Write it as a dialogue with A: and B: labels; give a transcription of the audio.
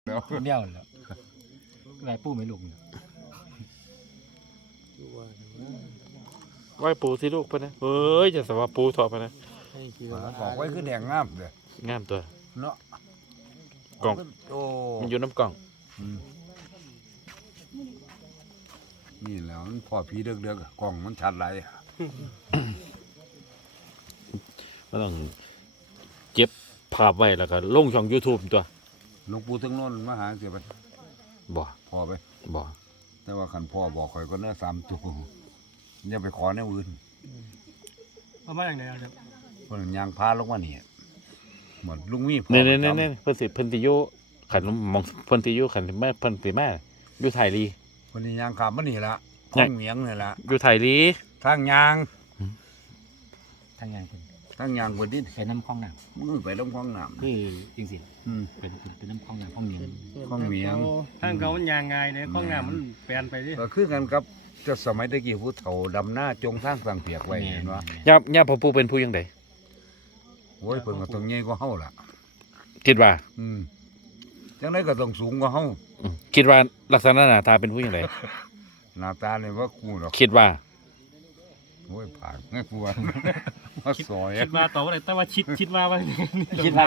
A: แล้ว
B: เดียวแล้วไรปูไม่ลง
C: ไหว้ปูสิลูกพะนะเฮ้ยจะสว่าปูถอดพะนะ
A: บอกไว้คือแดงงามเลย
C: งามตัว
A: เนาะ
C: กล่อง
A: โอ้
C: มันอยู่น้ำกล่อง
A: นี่แหล้วมันพอผีเดือกๆกล่องมันชัดไร
C: ก็ต้องเก็บภาพไว้แล้วก็ลงช่อง YouTube ตัว
A: หลวงปู่ถึงโน่นมาหาเสียไป
C: บ่
A: พอไป
C: บ่
A: แต่ว่าขันพ่อบอกข่อยก็เนื้อ3 ตัวอย่าไปขอแนวอื่น
B: เอามาอย่างไรครับ
A: เพิ่นยางพาลงมานี่เหมือนลุงมีพ่อ
C: เน่
A: ประจำ
C: ๆๆเพิ่นสิเพิ่นสิอยู่ขันมองเพิ่นสิอยู่ขันแม่เพิ่นสิมาอยู่ไทยลี
A: เพิ่นนี่ยางขามมานี่ละข
C: เนี่
A: อย งเหมียงนี่ละ
C: อยู่ไทยลี
A: ทางยาง
B: ทางงานเป็น
A: ทางยางเพิ่นนี่
B: เป็นน้ำคลองน้
A: มือไปลงคลองน้ำ
B: ำคือจริงสิ
A: อืม
B: เป็นน้ำคลองน้ำคลองเนียง
A: คลองเหมียง
D: ทางเขามันยางไงเนี่ยข้องน้ำมันแปลนไปดิ
A: ก็คือกันกับจะสมัยตะกี้ผู้เฒ่าดำหน้าจงทางสังเปียกไว้เห็นว่า
C: ย่าพ่อปู่เป็นผู้จังได๋
A: โอ้ยเพิ่นก็ต้องใหญ่กว่าเฮาล่ะ
C: คิดว่า
A: จังไดก็ต้องสูงกว่าเฮา
C: คิดว่าลักษณะหน้าตาเป็นผู้จังได๋
A: หน้าตาเนี่ยว่ากูดอก
C: คิดว่า
A: โอ้ยผากแม่กูว่า มาซอย
D: คิดว่าต่อว่าอะไรแต่ว่าคิดว่า
B: คิดว่า